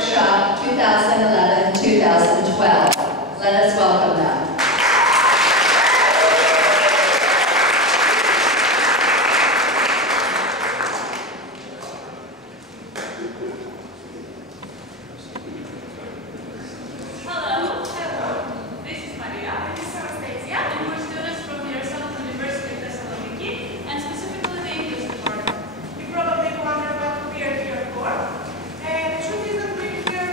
Workshop 2011-2012. Let us welcome them. Here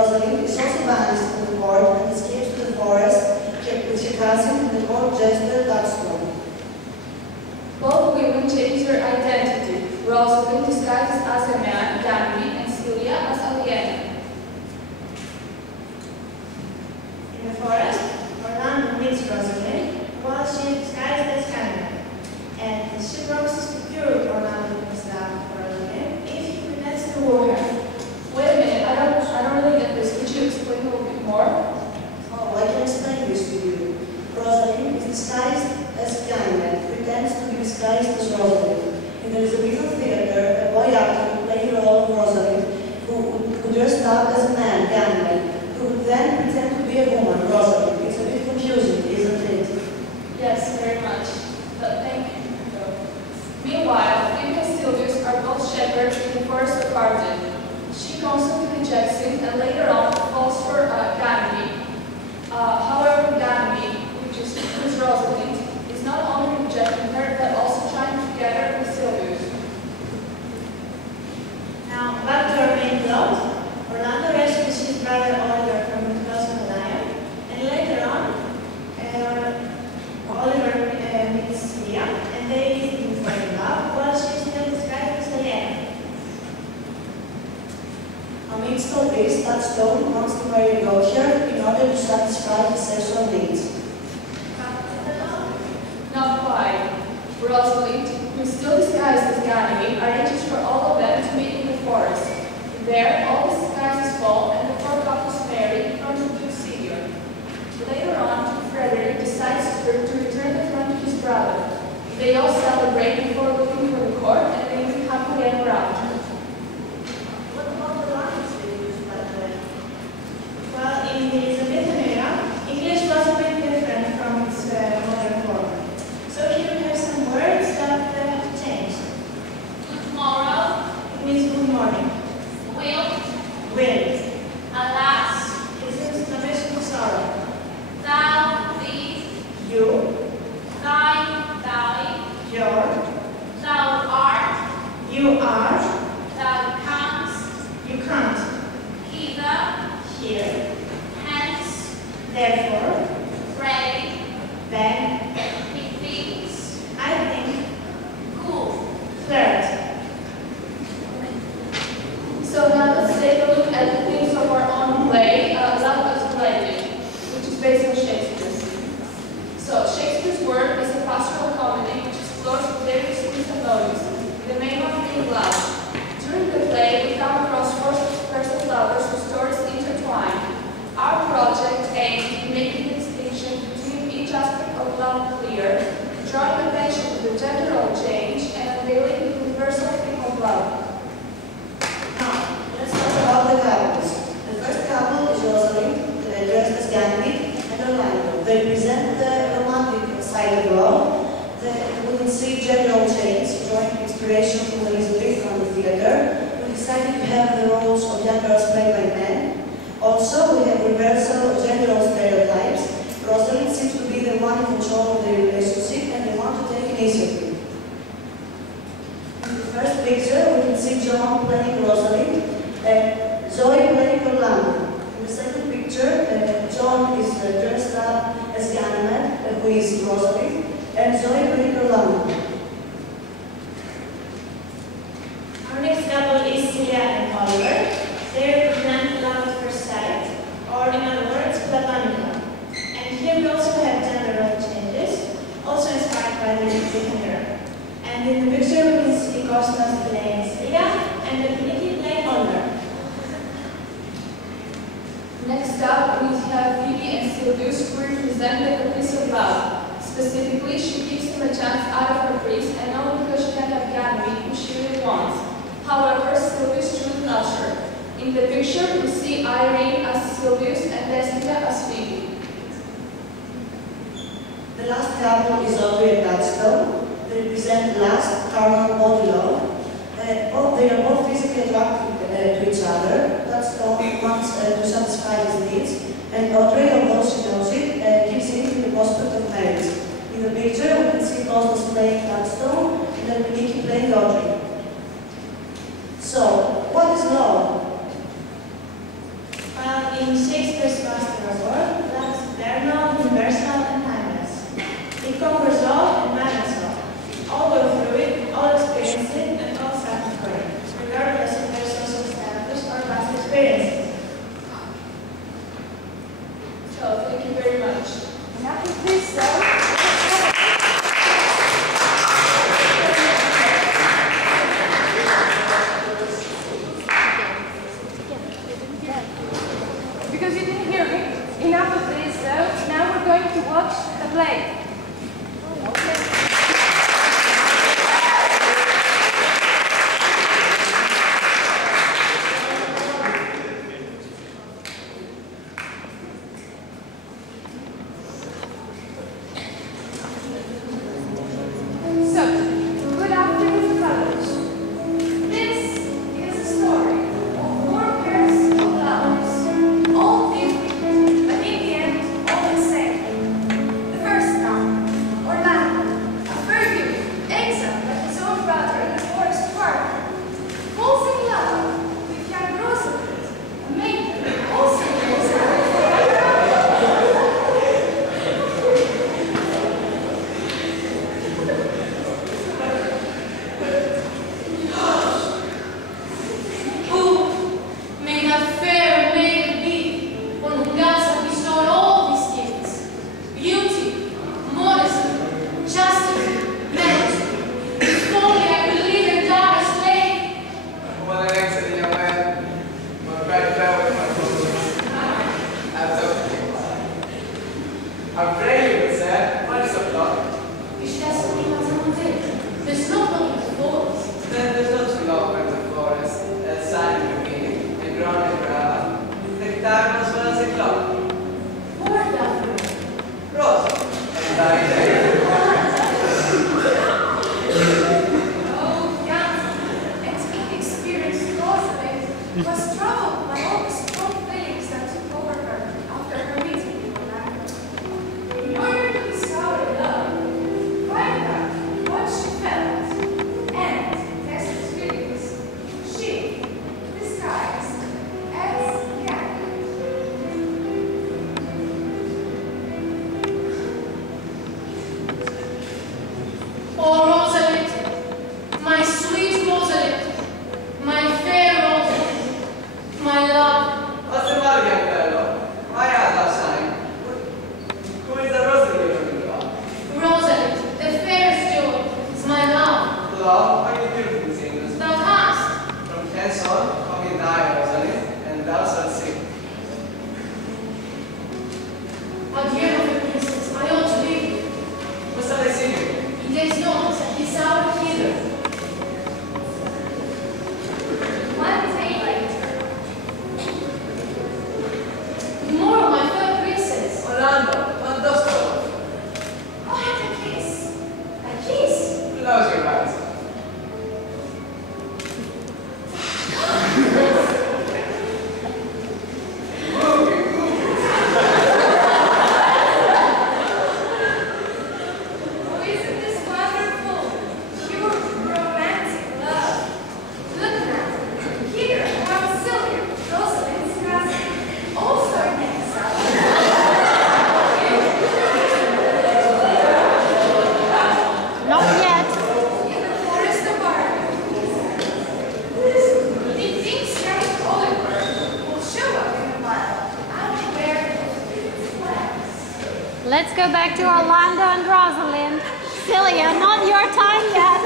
Rosalind is also banished from the court and escapes to the forest with her cousin and the court jester Touchstone. Both women changed their identity. Rosalind disguised as a man, Ganymede, and Celia as Aliena. In the forest, Orlando meets Rosalind while she is disguised as Ganymede, and she promises to cure Orlando his love for Rosalind if he pretends to woo her. Wait a minute, I don't really get this. Could you explain a little bit more? Oh, I can explain this to you. Rosalind is disguised as Ganymede, pretends to be disguised as Rosalind. And there is a little theater, a boy actor who played the role of Rosalind, who dressed up as a man, Ganymede, who would then pretend to be a woman, Rosalind. It's a bit confusing, isn't it? Yes, very much. But thank you. Meanwhile, Phoebe and Sylvius are both shepherds in the forest of Arden. She constantly rejects him and later on falls for Ganymede. However, Ganymede, who is Rosalind, is not only rejecting her but also trying to get her with Sylvius. Now, back to our main plot. Orlando rescues his brother Oliver from the claws of a lion, and later on, Oliver meets Celia, and they instantly fall in love while she is still disguised as Aliena. Amidst all this, Touchstone wants to marry Roger in order to satisfy his sexual needs. Not quite. Rosalind, who is still disguised as Ganymede, arranges for all of them to meet in the forest. There, all the disguises fall and the four couples marry in front of Duke Senior. Later on, Frederick decides to return the throne to his brother. They all celebrate before leaving for the court and they live happily ever after. What about the lines they used, by the way? Well, in the Elizabethan era, English was a bit different from its modern form. So here we have some words that have changed. Good morrow, It means good morning. will, Will. alas, It's an exclamation of sorrow. thou, thee, You, thy, your, thou art, you are, thou canst, you can't. hither, Here. hence, Therefore, pray, then, methinks, I think, cool. third. So now let's take a look at the themes of our own play, Love as Tragedy, which is based on Shakespeare's. So Shakespeare's work is a pastoral comedy which explores various themes and motives, the main one being love. During the play, we come across four person lovers whose stories intertwine. Our project aims at making the distinction between each aspect of love clear, drawing attention to the general change and unveiling the universal theme of love. Now, let's talk about the couples. The first couple is Rosalind, dressed as Ganymede, and Orlando. They represent the romantic side of love. We can see general change, drawing inspiration from Elizabethan theatre. We decided to have the roles of young girls played by men. Also, we have reversal of general stereotypes. Rosalind seems to be the one in control of the relationship and they want to take initiative. In the first picture, we can see John playing Rosalind and Zoe playing Orlando. In the second picture, John is dressed up as Ganymede, who is Rosalind, and Zoe playing Orlando. Our next couple is Celia and Oliver. They represent love at first sight, or in other words, platonic love. And here we also have gender role changes, also inspired by the Elizabethan era. And in the picture we can see Costas playing Celia and Nikki playing Oliver. Next up, we have Phoebe and Sylvius, who represent the caprice of love. Specifically, she gives him a chance out of caprice and only because she can have Ganymede, who she really wants. However, Sylvius truly loves her. In the picture, we see Irene as Sylvius and Desmita as Phoebe. The last couple is Audrey and Touchstone. They represent lust, carnal body love. They are both physically attracted to each other. Touchstone wants to satisfy his needs, and Audrey, although she knows it, gives in to the prospect of marriage. In the picture, we can see Costas playing Touchstone and then Nikki playing Audrey. So, what is love? Well, because you didn't hear me. Enough of this, though. Now we're going to watch the play. Okay. Was troubled by all the strong feelings that took over her after her meeting with Orlando. In order to discover love, find out what she felt, and test his feelings, she disguised as Gambit. Oh, Rosalind, my sweet Rosalind, my fair Rosalind, my love. What's the matter, young fellow? Why are thou sighing? Who is the Rosalind you're talking about? Rosalind, the fairest jewel, is my love. Love, are you beautiful singers? Thou hast. From hence on, come in thy Rosalind, and thou shalt sing. Adieu, my princess, I ought to leave you. What shall I sing you? It is not this hour hither. One day later, Tomorrow, my fair princess. Orlando, what dost thou? I had a kiss. A kiss? Close your eyes. Moving, moving. Oh, isn't this wonderful? Pure romantic love. Look now. Here, how Sylvia, Rosalind's cousin, also in exile. Not yet. In the forest of Arden. Methinks young Oliver will show up in a while. I'll be wearing those beautiful flags. Let's go back to Orlando and Rosalind. Celia, not your time yet.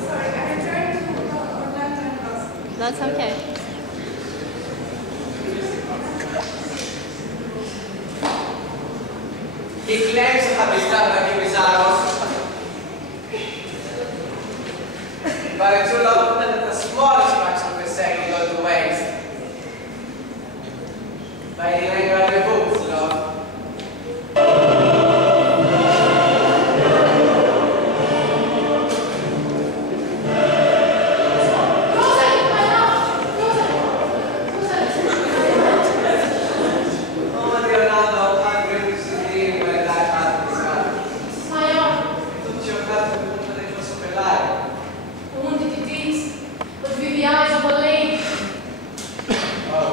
Sorry, I returned to Orlando and Rosalyn. That's okay. He claims to have discovered you, Misaros. But it's too long that the smallest fraction of a second go to waste. By the anger of the books, love. Rosalind, my love. Rosalind. Oh, dear Orlando, how great is the dream when thy heart is gone. My arm. Tutti ho fatto tutto che posso pelare. Wounded it is, but with the eyes of a lady. Oh.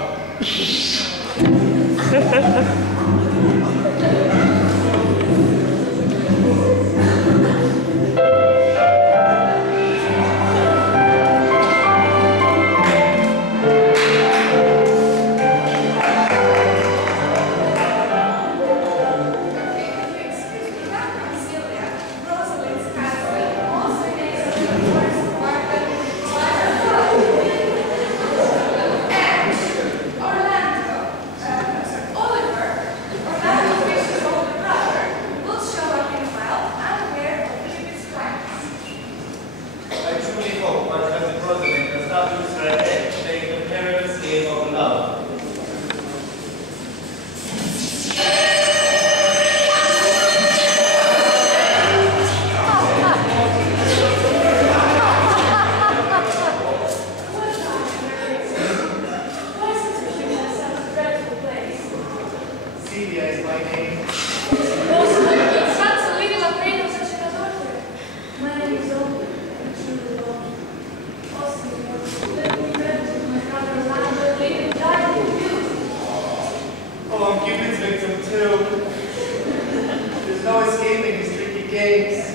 Thanks.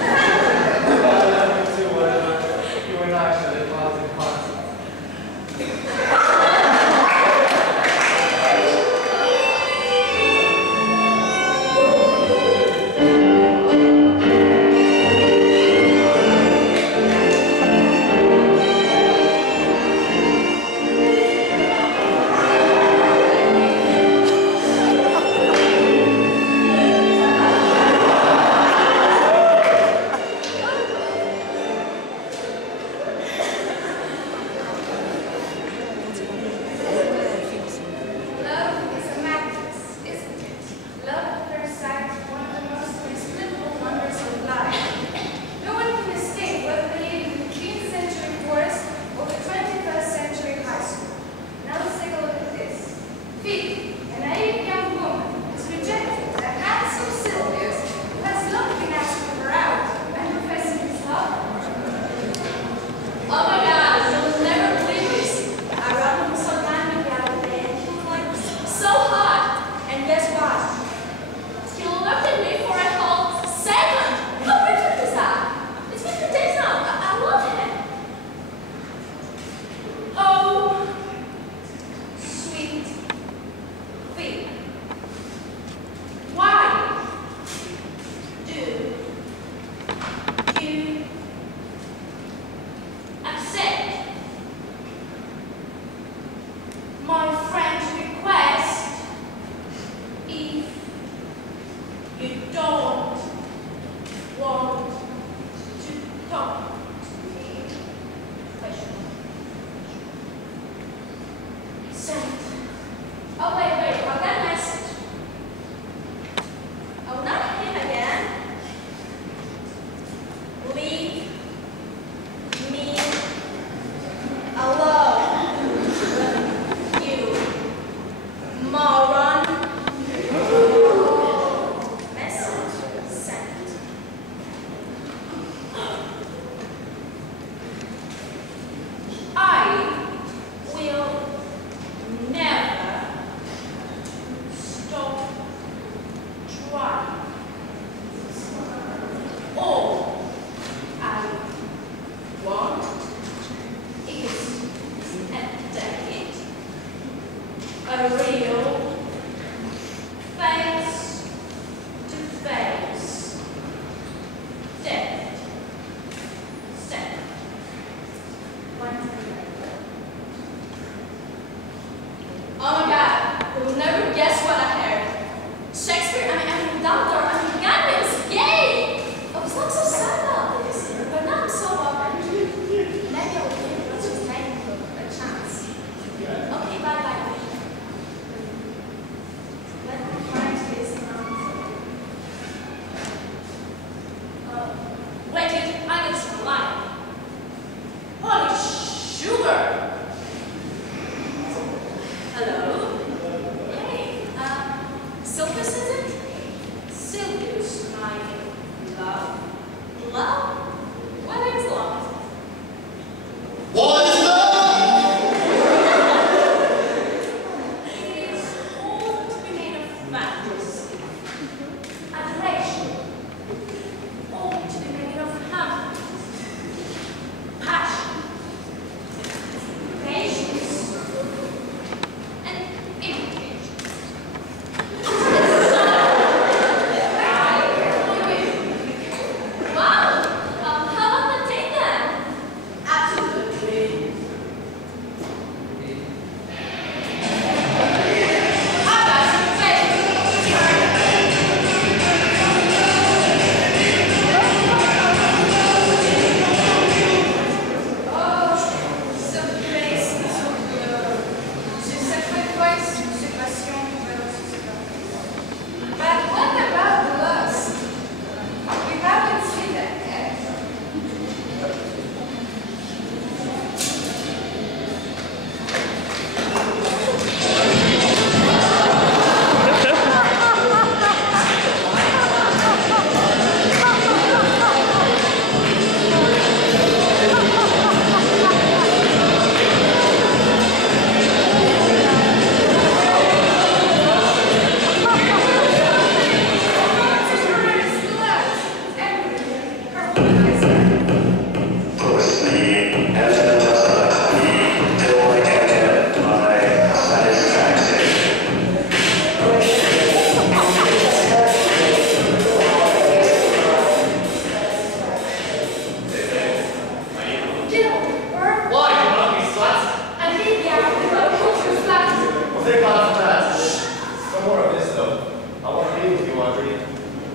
I love you too, whatever. You and I shall live heart in heart. Love is a madness, isn't it? Love at first sight, one of the most inexplicable wonders of life. No one can escape whether they live in the 15th century forest or the 21st century high school. Now let's take a look at this. Phoebe, a naive young woman, has rejected a handsome Sylvius who has not been asking her out and professing his love. Oh my God, you'll never believe this. I ran into some man the other day and he was like so hot. And guess what? He looked at me for a whole second. How perfect is that? It's been 2 days now. I love him. Oh, sweet Phoebe. Why do you accept my friend's request if you don't want to talk to me? Question. Sent. Oh wait, I got a message. Oh, not him again. Leave me alone, you moron. Message.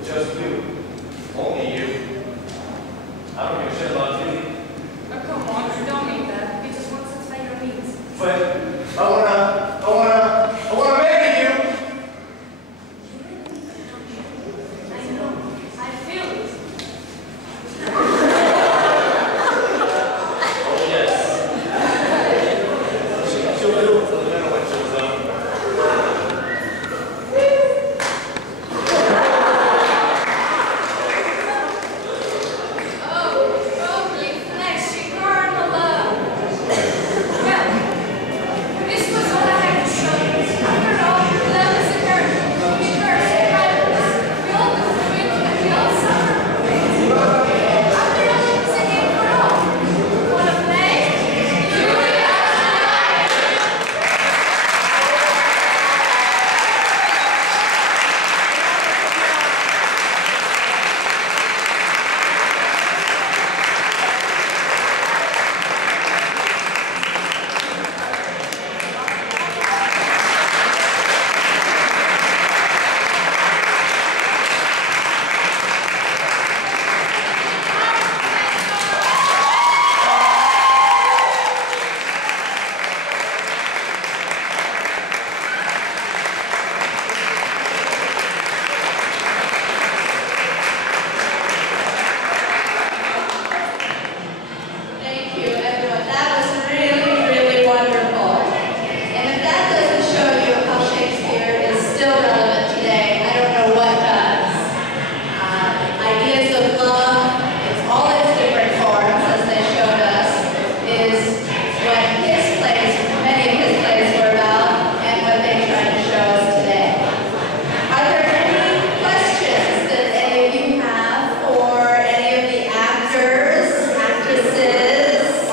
Just you. Only you. I don't give a shit about you. Oh, come on, you don't mean that. We just want to satisfy your needs. But I wanna marry you. I know. I feel it. Oh yes. She'll do it for the minute when she was up. Oh, you fleshy carnal love. Well, this was all I had to show you. After all, love is a curse. We curse and rivalries. We all go through it and we all suffer from it. After all, it's a game for all. Wanna play? You and I. Thank you, everyone. That was really, really wonderful. And if that doesn't show you how Shakespeare is still relevant today, I don't know what does. Ideas of love, it's all its different forms, as they showed us, is what his plays, many of his plays were about, and what they try to show us today. Are there any questions that any of you have for any of the actors, actresses,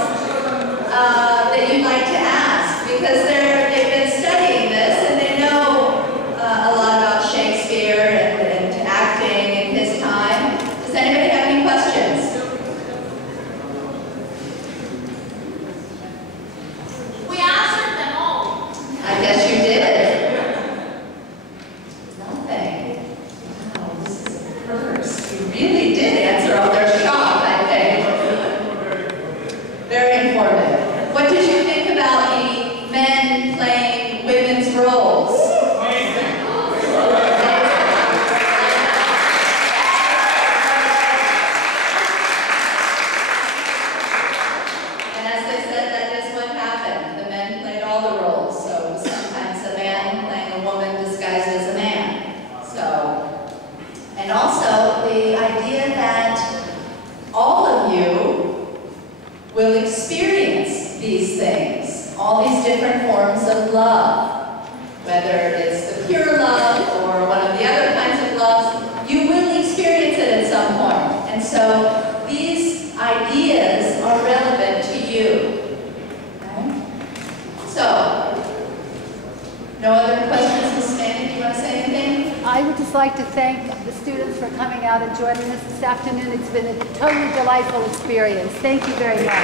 that you'd like to ask? Because they've been studying this and they know a lot about Shakespeare and acting in his time. Does anybody have any questions? We answered them all. I guess you did. Nothing. Wow, this is a first. You really did answer all their shocked, I think. Very informative. What did you think about the men playing women's roles? And as they said, that is what happened. The men played all the roles. So it was sometimes a man playing a woman disguised as a man. So, and also the idea that all of you will experience these things, all these different forms of love. Whether it's the pure love or one of the other kinds of loves, you will experience it at some point. And so these ideas are relevant to you. Okay? So, no other questions, Ms. Manning? Do you want to say anything? I would just like to thank the students for coming out and joining us this afternoon. It's been a totally delightful experience. Thank you very much.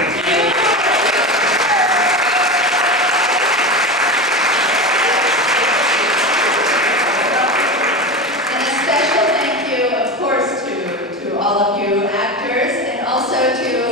And a special thank you, of course, to all of you actors, and also to